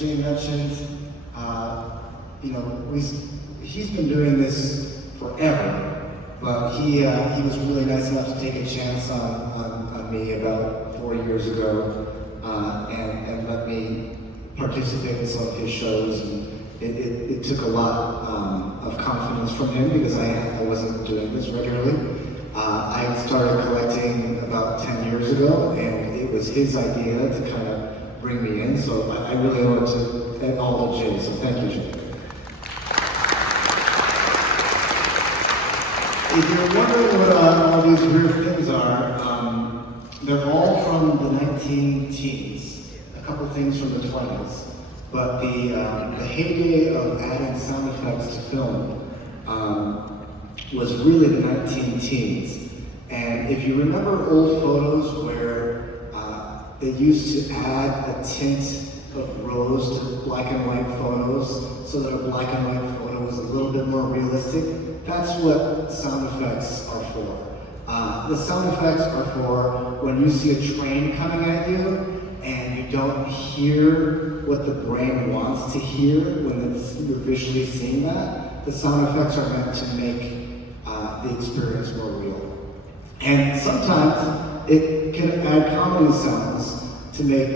Jay mentioned, he's been doing this forever, but he was really nice enough to take a chance on me about 4 years ago, and let me participate in some of his shows. And it took a lot of confidence from him because I wasn't doing this regularly. I started collecting about 10 years ago, and it was his idea to kind of bring me in, so I really owe it to all to Jay, so thank you, Jay. If you're wondering what all these weird things are, they're all from the 19-teens, a couple things from the 20s, but the heyday of adding sound effects to film was really the 19-teens. And if you remember old photos where they used to add a tint of rose to black and white photos so that a black and white photo was a little bit more realistic, that's what sound effects are for. The sound effects are for when you see a train coming at you and you don't hear what the brain wants to hear when you're visually seeing that. The sound effects are meant to make the experience more real. And sometimes it can add comedy sounds to make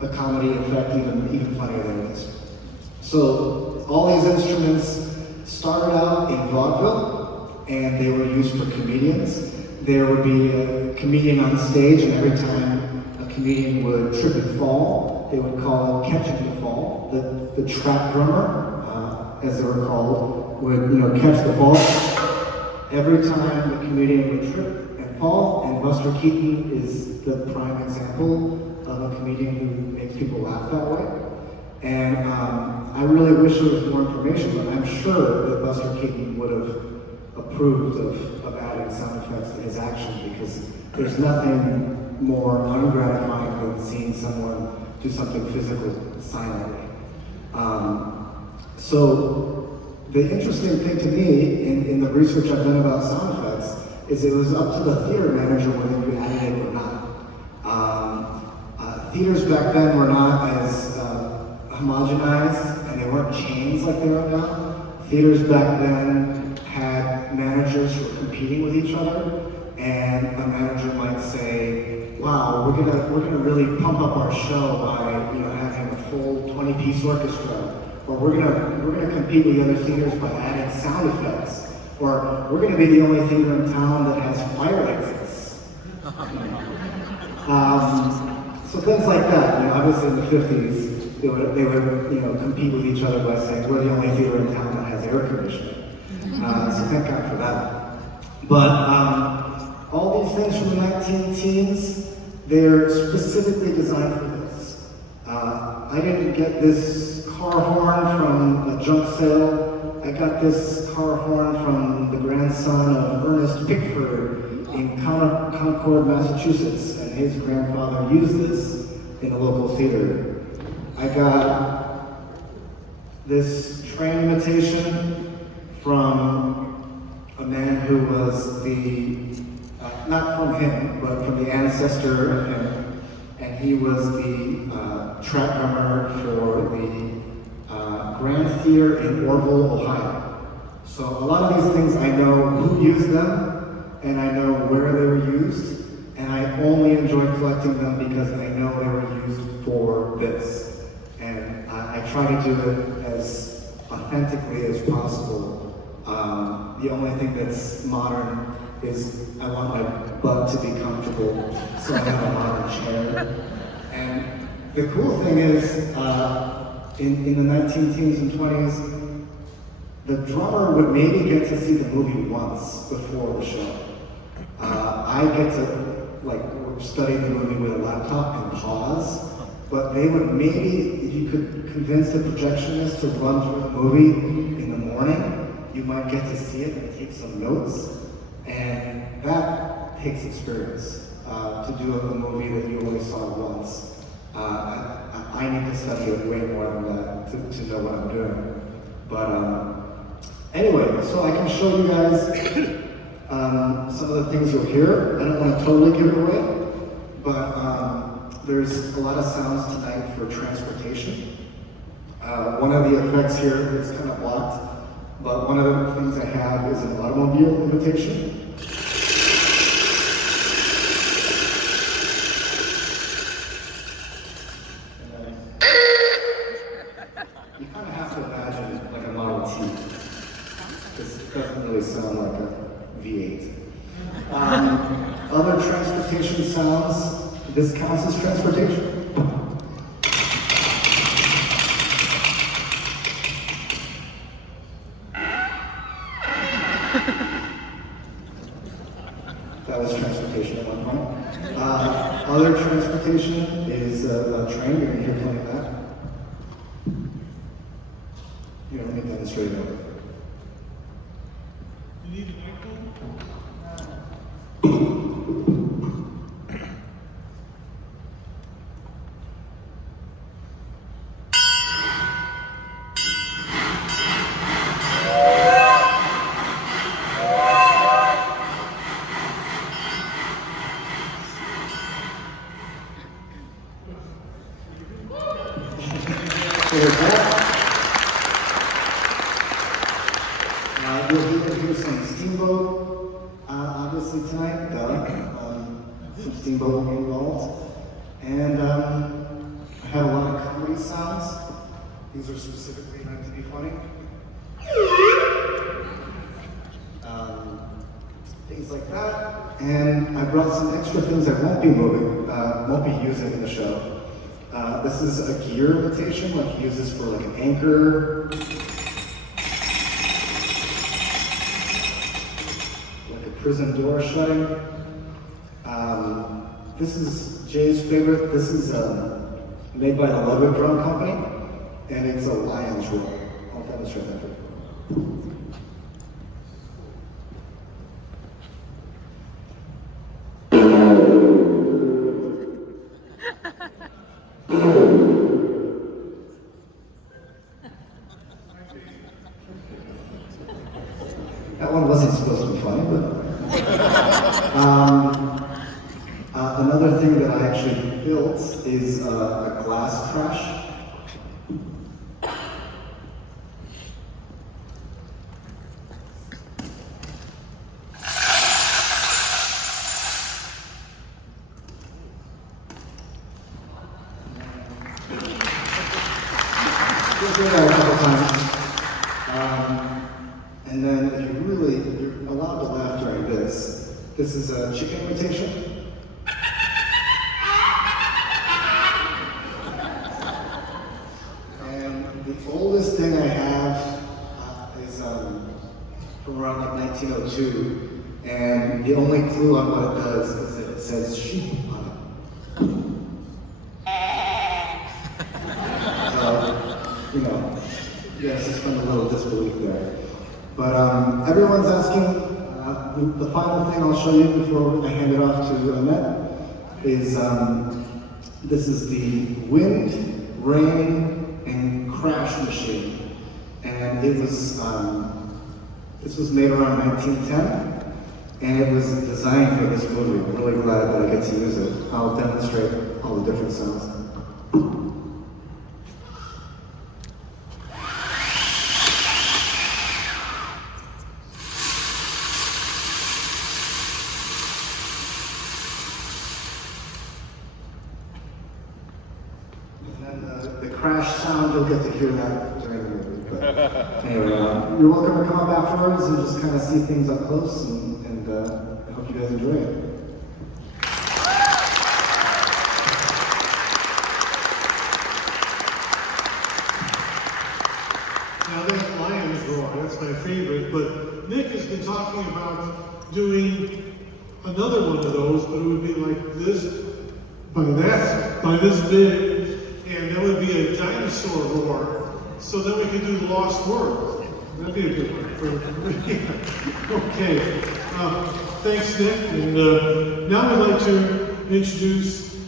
a comedy effect even funnier than it is. So all these instruments started out in vaudeville, and they were used for comedians. There would be a comedian on stage, and every time a comedian would trip and fall, they would call it catching the fall. The trap drummer, as they were called, would catch the fall. Every time the comedian would trip and fall, and Buster Keaton is the prime example of a comedian who makes people laugh that way. And I really wish there was more information, but I'm sure that Buster Keaton would have approved of adding sound effects to his action, because there's nothing more ungratifying than seeing someone do something physical silently. So the interesting thing to me in the research I've done about sound effects is it was up to the theater manager whether you added it or not. Theaters back then were not as homogenized, and they weren't chains like they are now. Theaters back then had managers who were competing with each other, and a manager might say, "Wow, we're gonna really pump up our show by having a full 20-piece orchestra, or we're gonna compete with the other theaters by adding sound effects, or we're gonna be the only theater in town that has fire exits." So things like that. Obviously in the 50s, they would compete with each other by saying, "We're the only theater in town that has air conditioning." So thank God for that. But all these things from the 19-teens, they're specifically designed for this. I didn't get this car horn from a junk sale. I got this car horn from the grandson of Ernest Pickford in Concord, Massachusetts, and his grandfather used this in a local theater. I got this train imitation from a man who was not from him, but from the ancestor of him, and he was the trap drummer for the Grand Theater in Orville, Ohio. So a lot of these things I know who used them, and I know where they were used, and I only enjoy collecting them because I know they were used for this. And I try to do it as authentically as possible. The only thing that's modern is I want my butt to be comfortable, so I have a modern chair. And the cool thing is, in the 19-teens and 20s, the drummer would maybe get to see the movie once before the show. I get to study the movie with a laptop and pause, but they would maybe, if you could convince the projectionist to run through the movie in the morning, you might get to see it and take some notes, and that takes experience to do a movie that you only saw once. I need to study it way more than that to know what I'm doing. But anyway, so I can show you guys some of the things you'll hear. I don't want to totally give it away, but there's a lot of sounds tonight for transportation. One of the effects here is kind of blocked, but one of the things I have is an automobile imitation. You kind of have to imagine like a Model T, because it doesn't really sound like a V8. Other transportation sounds, this counts as transportation. That was transportation at one point. Other transportation is a train. You're going to hear plenty of that. Here, let me demonstrate it. You need a microphone? So with that, you'll hear some Steamboat, obviously tonight, some Steamboat will be involved. And I have a lot of comedy sounds. These are specifically meant to be funny. Things like that. And I brought some extra things I won't be using in the show. This is a gear imitation, like you use this for like an anchor, like a prison door shutting. This is Jay's favorite. This is made by the Ludwig Drum Company, and it's a lion's roar. I'll demonstrate that for you. That one wasn't supposed to be funny, but another thing that I actually built is a glass crash. We'll do that a couple times. And then if you're allowed to laugh during this. This is a chicken imitation. And the oldest thing I have is from around like 1902. And the only clue on what it does is that it says sheep on it. So, you gotta suspend a little disbelief there. But everyone's asking, the final thing I'll show you before I hand it off to Annette is this is the wind, rain, and crash machine. And it was, this was made around 1910, and it was designed for this movie. I'm really glad that I get to use it. I'll demonstrate all the different sounds. And the crash sound, you'll get to hear that during the movie. But anyway, you're welcome to come up afterwards and just kind of see things up close, and I hope you guys enjoy it. Now that lion's roar, that's my favorite, but Nick has been talking about doing another one of those, but it would be like this, by this big, and that would be a dinosaur roar. So then we could do the Lost World. That'd be a good one for Okay. Thanks, Nick. And now I'd like to introduce